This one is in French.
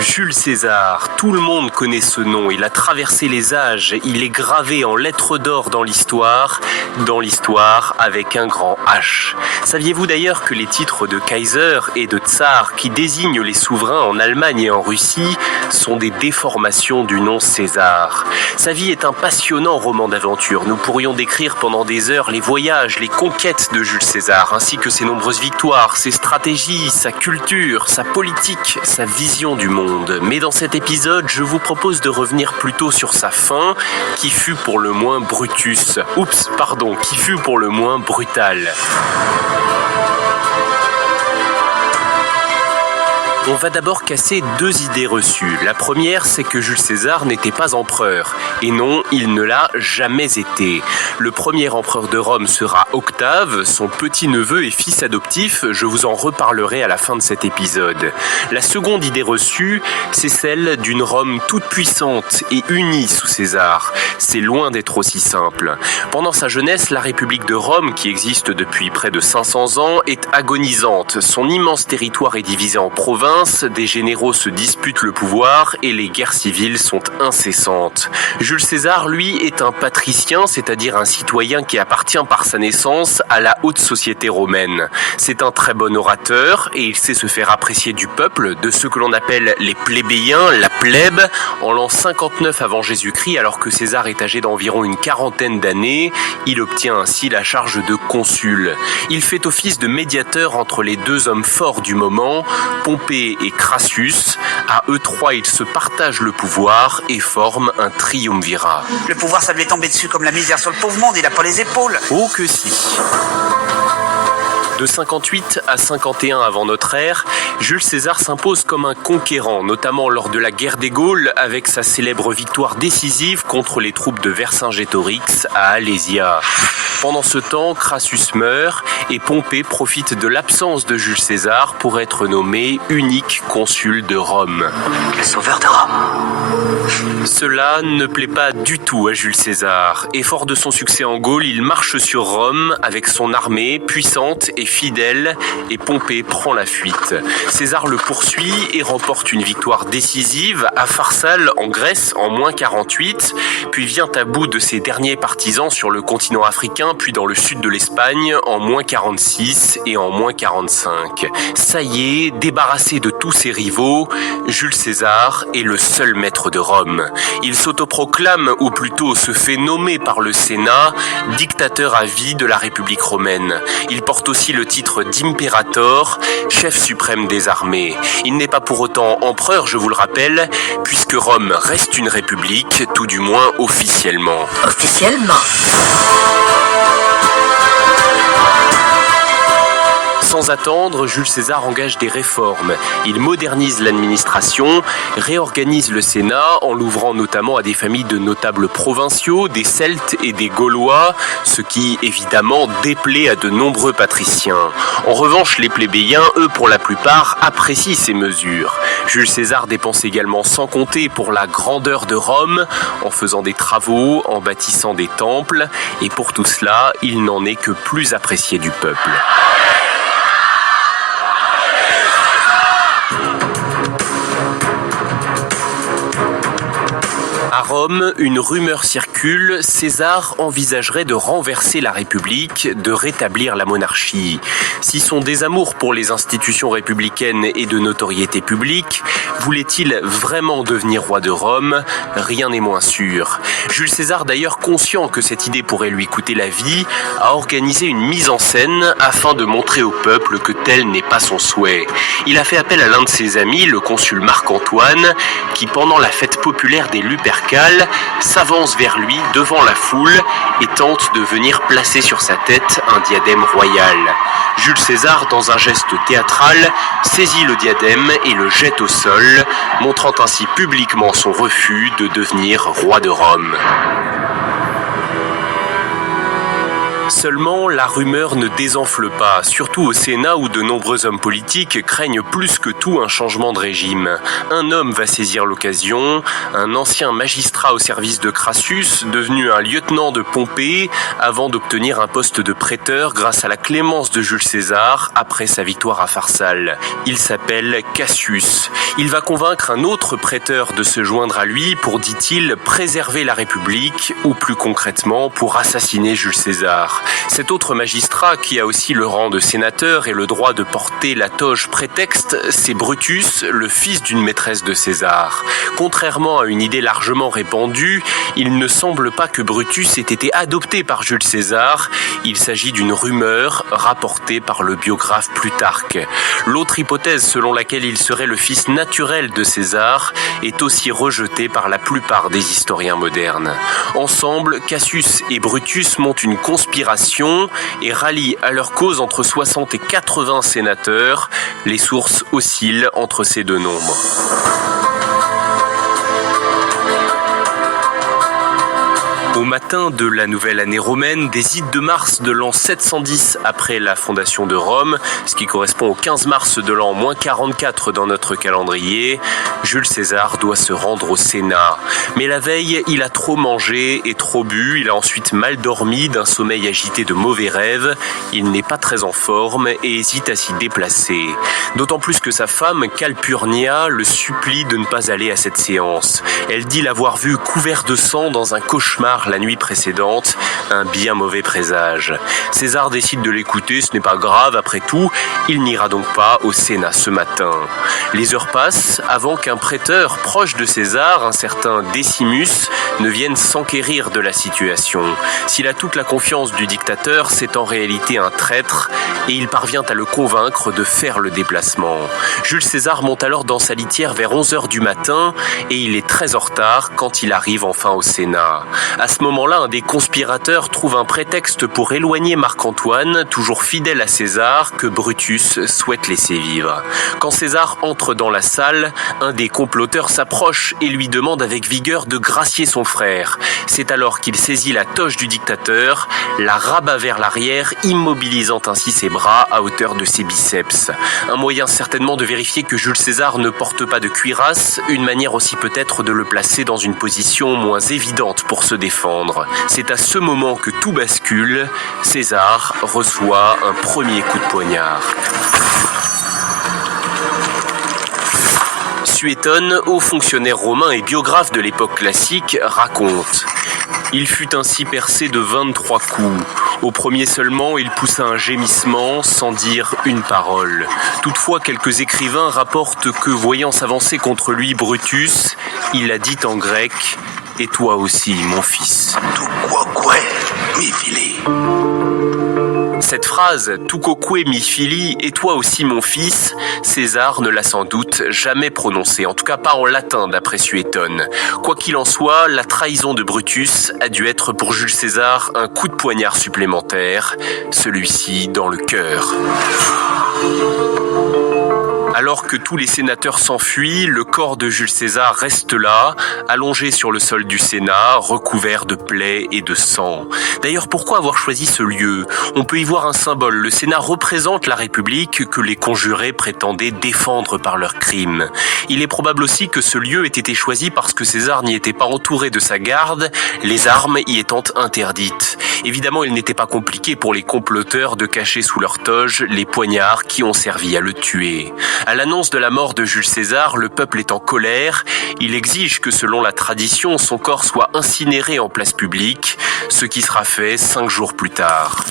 Jules César, tout le monde connaît ce nom, il a traversé les âges, il est gravé en lettres d'or dans l'histoire avec un grand H. Saviez-vous d'ailleurs que les titres de Kaiser et de Tsar, qui désignent les souverains en Allemagne et en Russie, sont des déformations du nom César? Sa vie est un passionnant roman d'aventure. Nous pourrions décrire pendant des heures les voyages, les conquêtes de Jules César, ainsi que ses nombreuses victoires, ses stratégies, sa culture, sa politique, sa vision du monde. Mais dans cet épisode, je vous propose de revenir plutôt sur sa fin, qui fut pour le moins brutale. On va d'abord casser deux idées reçues. La première, c'est que Jules César n'était pas empereur. Et non, il ne l'a jamais été. Le premier empereur de Rome sera Octave, son petit-neveu et fils adoptif. Je vous en reparlerai à la fin de cet épisode. La seconde idée reçue, c'est celle d'une Rome toute puissante et unie sous César. C'est loin d'être aussi simple. Pendant sa jeunesse, la République de Rome, qui existe depuis près de 500 ans, est agonisante. Son immense territoire est divisé en provinces. Des généraux se disputent le pouvoir et les guerres civiles sont incessantes. Jules César, lui, est un patricien, c'est-à-dire un citoyen qui appartient par sa naissance à la haute société romaine. C'est un très bon orateur et il sait se faire apprécier du peuple, de ceux que l'on appelle les plébéiens, la plèbe. En l'an 59 avant Jésus-Christ, alors que César est âgé d'environ une quarantaine d'années, il obtient ainsi la charge de consul. Il fait office de médiateur entre les deux hommes forts du moment, Pompée et Crassus. À eux trois, ils se partagent le pouvoir et forment un triumvirat. Le pouvoir, ça lui est tombé dessus comme la misère sur le pauvre monde, il n'a pas les épaules. Oh que si. De 58 à 51 avant notre ère, Jules César s'impose comme un conquérant, notamment lors de la guerre des Gaules, avec sa célèbre victoire décisive contre les troupes de Vercingétorix à Alésia. Pendant ce temps, Crassus meurt et Pompée profite de l'absence de Jules César pour être nommé unique consul de Rome. Le sauveur de Rome. Cela ne plaît pas du tout à Jules César, et fort de son succès en Gaule, il marche sur Rome avec son armée puissante et fidèle, et Pompée prend la fuite. César le poursuit et remporte une victoire décisive à Pharsale en Grèce en moins 48, puis vient à bout de ses derniers partisans sur le continent africain, puis dans le sud de l'Espagne en moins 46 et en moins 45. Ça y est, débarrassé de tous ses rivaux, Jules César est le seul maître de Rome. Il s'autoproclame, ou plutôt se fait nommer par le Sénat, dictateur à vie de la République romaine. Il porte aussi le titre d'impérator, chef suprême des armées. Il n'est pas pour autant empereur, je vous le rappelle, puisque Rome reste une république, tout du moins officiellement. Officiellement. Sans attendre, Jules César engage des réformes. Il modernise l'administration, réorganise le Sénat en l'ouvrant notamment à des familles de notables provinciaux, des Celtes et des Gaulois, ce qui évidemment déplaît à de nombreux patriciens. En revanche, les plébéiens, eux pour la plupart, apprécient ces mesures. Jules César dépense également sans compter pour la grandeur de Rome, en faisant des travaux, en bâtissant des temples, et pour tout cela, il n'en est que plus apprécié du peuple. À Rome, une rumeur circule, César envisagerait de renverser la République, de rétablir la monarchie. Si son désamour pour les institutions républicaines est de notoriété publique, voulait-il vraiment devenir roi de Rome? Rien n'est moins sûr. Jules César, d'ailleurs conscient que cette idée pourrait lui coûter la vie, a organisé une mise en scène afin de montrer au peuple que tel n'est pas son souhait. Il a fait appel à l'un de ses amis, le consul Marc-Antoine, qui pendant la fête populaire des Lupercales s'avance vers lui devant la foule et tente de venir placer sur sa tête un diadème royal. Jules César, dans un geste théâtral, saisit le diadème et le jette au sol, montrant ainsi publiquement son refus de devenir roi de Rome. Seulement, la rumeur ne désenfle pas, surtout au Sénat où de nombreux hommes politiques craignent plus que tout un changement de régime. Un homme va saisir l'occasion, un ancien magistrat au service de Crassus, devenu un lieutenant de Pompée, avant d'obtenir un poste de prêteur grâce à la clémence de Jules César après sa victoire à Pharsale. Il s'appelle Cassius. Il va convaincre un autre prêteur de se joindre à lui pour, dit-il, préserver la République, ou plus concrètement, pour assassiner Jules César. Cet autre magistrat, qui a aussi le rang de sénateur et le droit de porter la toge prétexte, c'est Brutus, le fils d'une maîtresse de César. Contrairement à une idée largement répandue, il ne semble pas que Brutus ait été adopté par Jules César. Il s'agit d'une rumeur rapportée par le biographe Plutarque. L'autre hypothèse selon laquelle il serait le fils naturel de César est aussi rejetée par la plupart des historiens modernes. Ensemble, Cassius et Brutus montent une conspiration et rallient à leur cause entre 60 et 80 sénateurs. Les sources oscillent entre ces deux nombres. Au matin de la nouvelle année romaine, des ides de mars de l'an 710 après la fondation de Rome, ce qui correspond au 15 mars de l'an -44 dans notre calendrier, Jules César doit se rendre au Sénat. Mais la veille, il a trop mangé et trop bu, il a ensuite mal dormi d'un sommeil agité de mauvais rêves, il n'est pas très en forme et hésite à s'y déplacer. D'autant plus que sa femme, Calpurnia, le supplie de ne pas aller à cette séance. Elle dit l'avoir vu couvert de sang dans un cauchemar la nuit précédente, un bien mauvais présage. César décide de l'écouter, ce n'est pas grave après tout, il n'ira donc pas au Sénat ce matin. Les heures passent avant qu'un prêteur proche de César, un certain Décimus, ne vienne s'enquérir de la situation. S'il a toute la confiance du dictateur, c'est en réalité un traître et il parvient à le convaincre de faire le déplacement. Jules César monte alors dans sa litière vers 11h du matin et il est très en retard quand il arrive enfin au Sénat. À ce moment-là, un des conspirateurs trouve un prétexte pour éloigner Marc-Antoine, toujours fidèle à César, que Brutus souhaite laisser vivre. Quand César entre dans la salle, un des comploteurs s'approche et lui demande avec vigueur de gracier son frère. C'est alors qu'il saisit la toge du dictateur, la rabat vers l'arrière, immobilisant ainsi ses bras à hauteur de ses biceps. Un moyen certainement de vérifier que Jules César ne porte pas de cuirasse, une manière aussi peut-être de le placer dans une position moins évidente pour se défendre. C'est à ce moment que tout bascule, César reçoit un premier coup de poignard. Suétone, haut fonctionnaire romain et biographe de l'époque classique, raconte « Il fut ainsi percé de 23 coups. Au premier seulement, il poussa un gémissement sans dire une parole. Toutefois, quelques écrivains rapportent que, voyant s'avancer contre lui Brutus, il a dit en grec « Et toi aussi, mon fils. » Cette phrase « Tucoque mi fili, et toi aussi mon fils », César ne l'a sans doute jamais prononcée, en tout cas pas en latin d'après Suétone. Quoi qu'il en soit, la trahison de Brutus a dû être pour Jules César un coup de poignard supplémentaire, celui-ci dans le cœur. Alors que tous les sénateurs s'enfuient, le corps de Jules César reste là, allongé sur le sol du Sénat, recouvert de plaies et de sang. D'ailleurs, pourquoi avoir choisi ce lieu ? On peut y voir un symbole. Le Sénat représente la République que les conjurés prétendaient défendre par leurs crimes. Il est probable aussi que ce lieu ait été choisi parce que César n'y était pas entouré de sa garde, les armes y étant interdites. Évidemment, il n'était pas compliqué pour les comploteurs de cacher sous leur toge les poignards qui ont servi à le tuer. À l'annonce de la mort de Jules César, le peuple est en colère. Il exige que, selon la tradition, son corps soit incinéré en place publique, ce qui sera fait 5 jours plus tard.